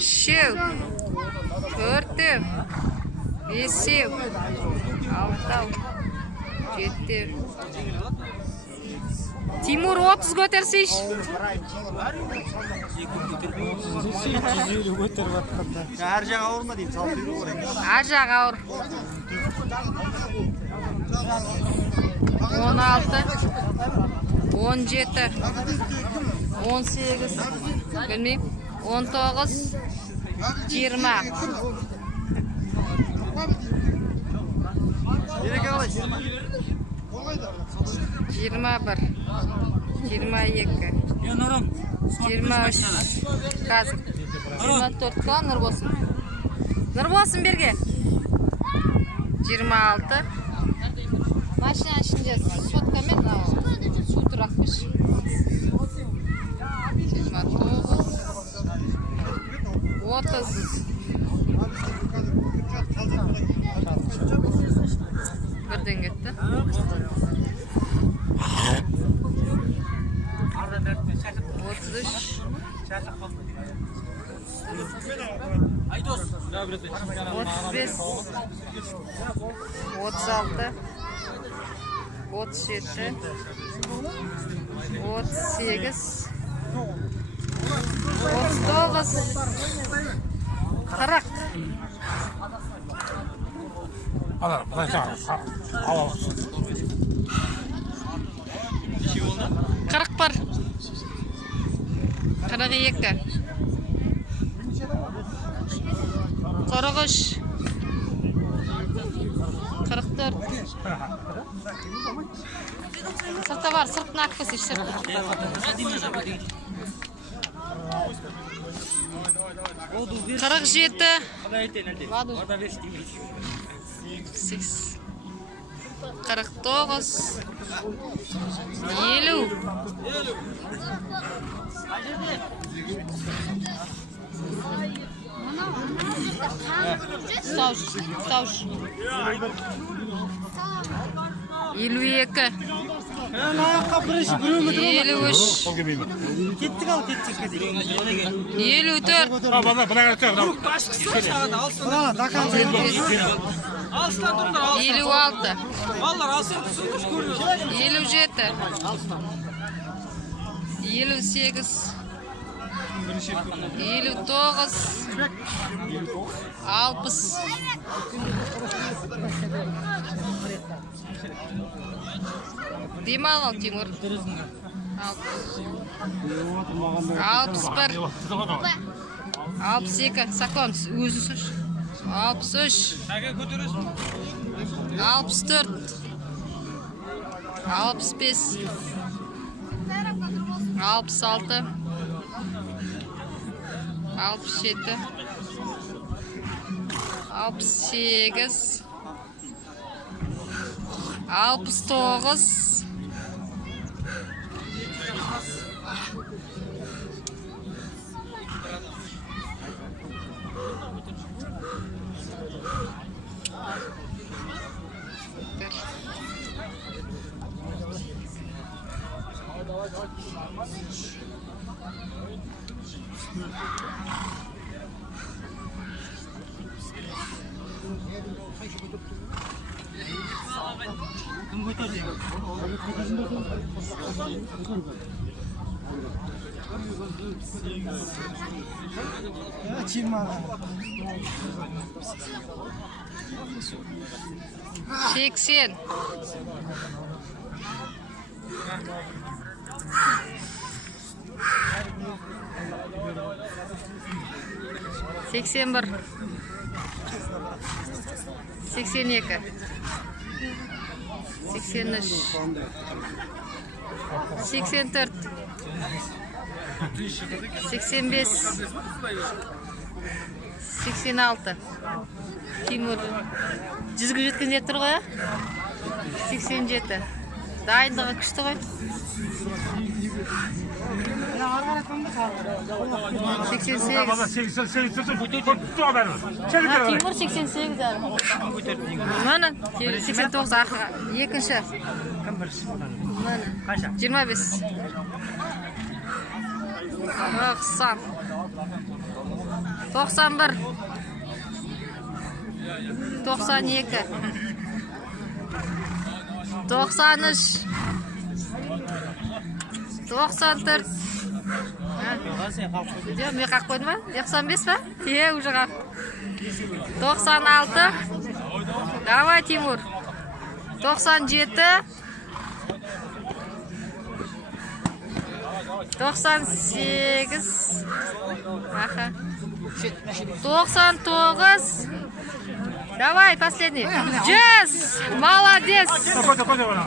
үшеу, төртеу, бесеу, алтау, жетеу. Тимур 30 көтерсейші. Әр жағы ауыр ма деймін, салып беру керек. Әр жағы ауыр. 16, 17, 18, білмейм, 19, 20. Береке қалай? 21, 22, 23, қазір. 24 қа, нұр болсын. Нұр болсын берге. 26. Машина ішінде соткамен су тұрақпыш. 29, 30. Бірден кетті. 33, 35, 36, 37, 38, 39, 40. Alalım. Alalım. 40 бар. 42. 43. 44. Sırta var, sırtını akbası iş sırtı. 47. 49. 50. Savş. 52. 53. Kettik al, kettik. 54. Alsın durumlar alsın. 56. Vallahi alsın kuş görüyor. 57. 58. 59. 60. Demal al Timur. 61. 62. Sakon özü sür. 63. 64. 65. 66. 67. 68. 69. 80. 81. 82. 83. 84. 85. 86. Timur. 100-ге жеткен деп тұр ғой, 87. Дайындығы күшті ғой. 88. Timur 88 әлі. Mana 89 екінші. 25. 90. 91 92 93 94 Yok, men qalib qo'ydimmi? 95 mi? Ye, уже qalib. 96 Давай, Timur. 97 98 Aha. 99 Давай, последний. Джесс! Молодец! Какой-то,